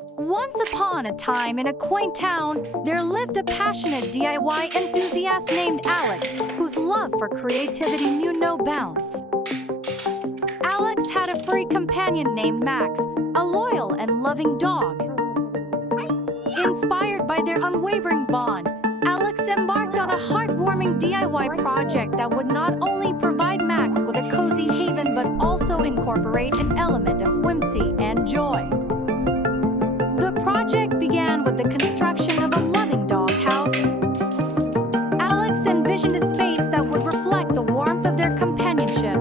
Once upon a time in a quaint town, there lived a passionate DIY enthusiast named Alex, whose love for creativity knew no bounds. Alex had a furry companion named Max, a loyal and loving dog. Inspired by their unwavering bond, Alex embarked on a heartwarming DIY project that would not only provide Max with a cozy haven but also incorporate an element of whimsy and joy. The project began with the construction of a loving doghouse. Alex envisioned a space that would reflect the warmth of their companionship.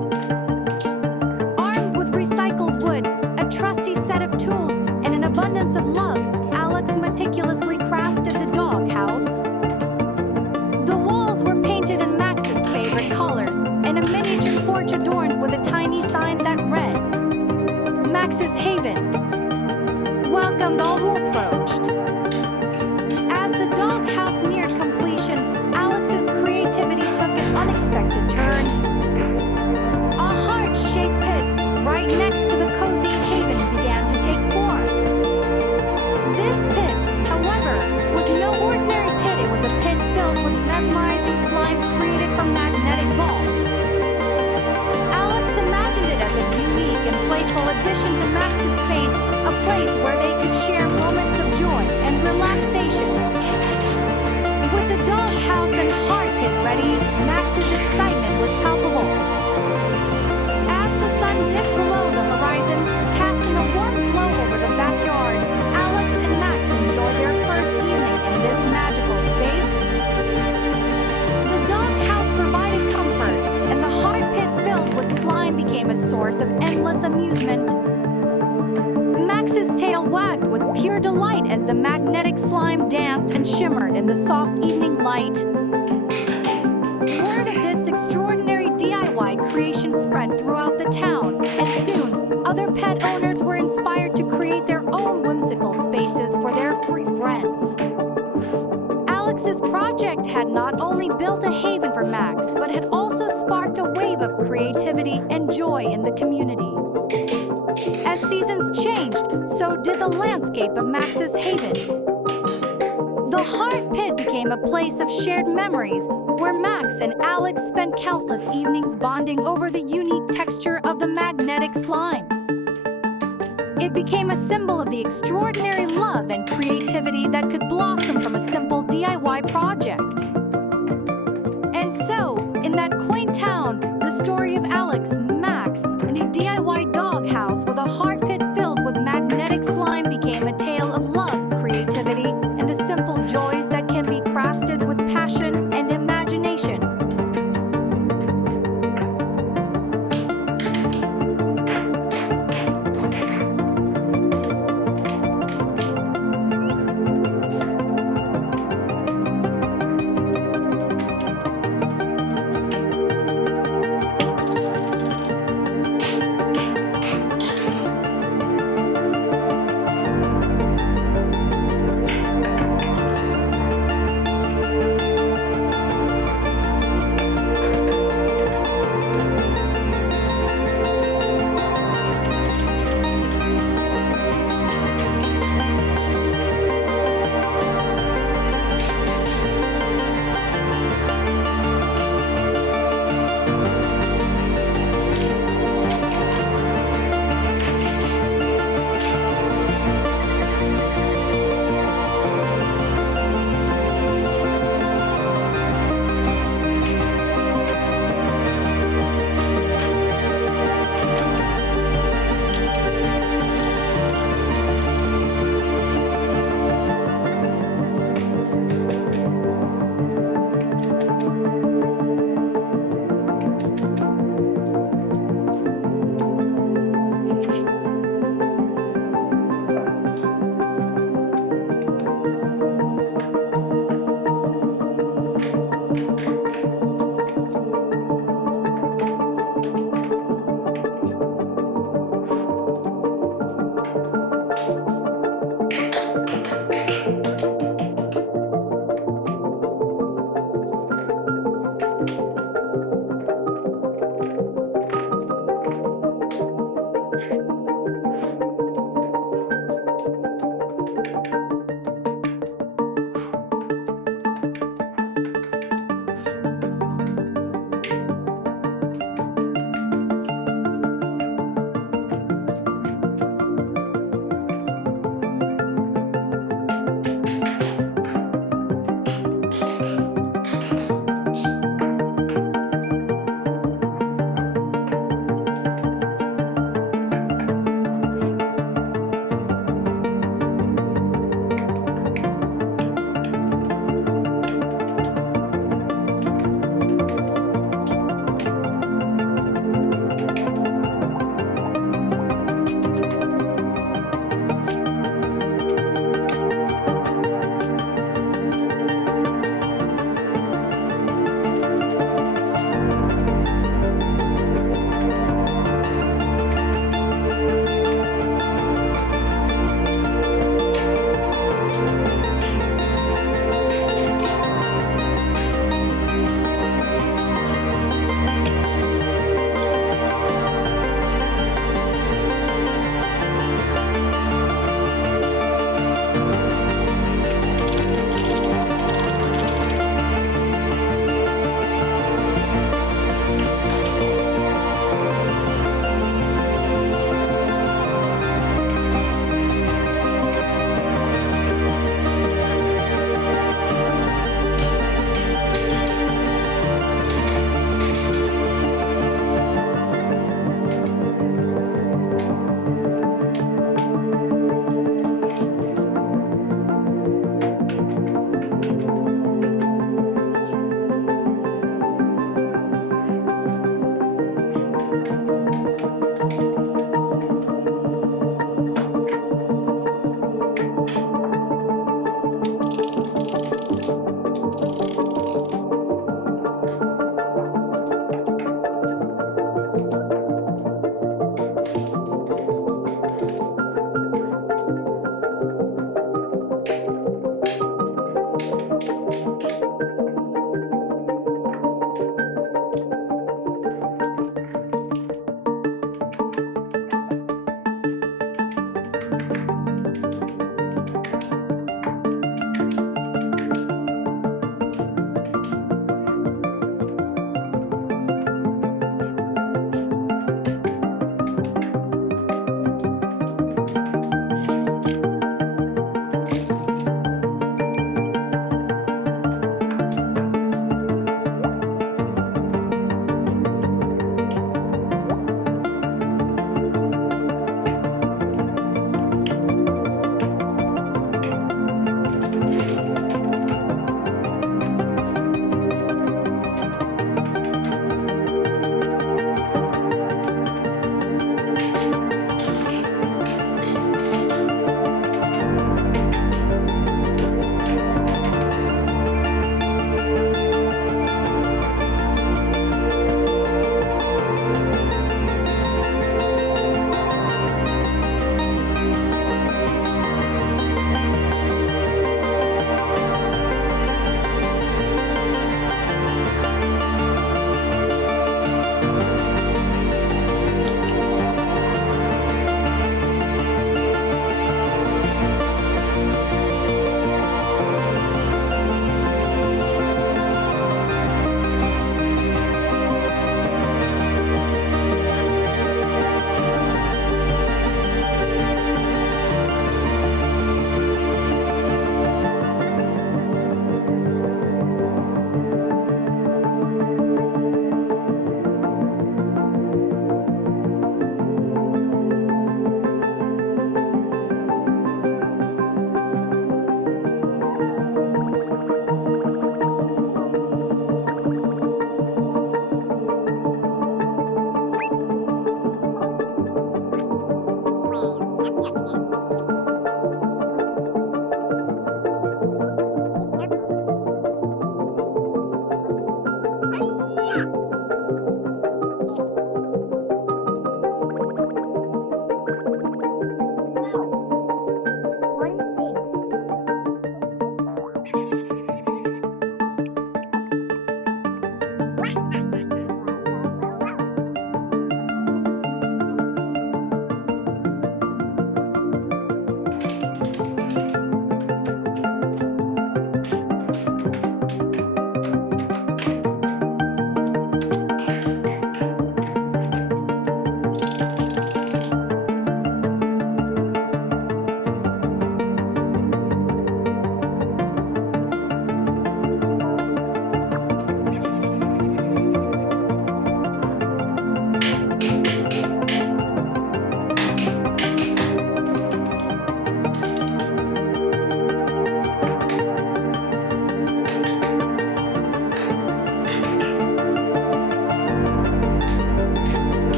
Armed with recycled wood, a trusty set of tools, and an abundance of love, Alex meticulously crafted the doghouse. The walls were painted in Max's favorite colors, and a miniature porch adorned with a tiny sign that read, "Max's Haven. Welcomed all who approached." As the doghouse neared completion, Alex's creativity took an unexpected turn. A heart-shaped pit right next to the cozy haven began to take form. This pit, however, was no ordinary pit. It was a pit filled with mesmerizing slime created from magnetic balls. Alex imagined it as a unique and playful addition to Max's space, a place where they could share moments of joy and relaxation. With the doghouse and heart pit ready, Max's excitement was palpable. As the sun dipped below the horizon, casting a warm glow over the backyard, Alex and Max enjoyed their first evening in this magical space. The doghouse provided comfort, and the heart pit filled with slime became a source of endless amusement. Max's tail wagged with pure delight as the magnetic slime danced and shimmered in the soft evening light. Word of this extraordinary DIY creation spread throughout the town, and soon, other pet owners were inspired to create their own whimsical spaces for their furry friends. Alex's project had not only built a haven for Max, but had also sparked a wave of creativity and joy in the community. As seasons changed, so did the landscape of Max's haven. The Heart Pit became a place of shared memories, where Max and Alex spent countless evenings bonding over the unique texture of the magnetic slime. It became a symbol of the extraordinary love and creativity that could blossom from a simple DIY project. And so, in that quaint town, the story of Alex, Max, and a DIY doghouse with a heart pit filled with magnetic slime became a tale of love, creativity, and the simple joys that can be crafted with passion and imagination.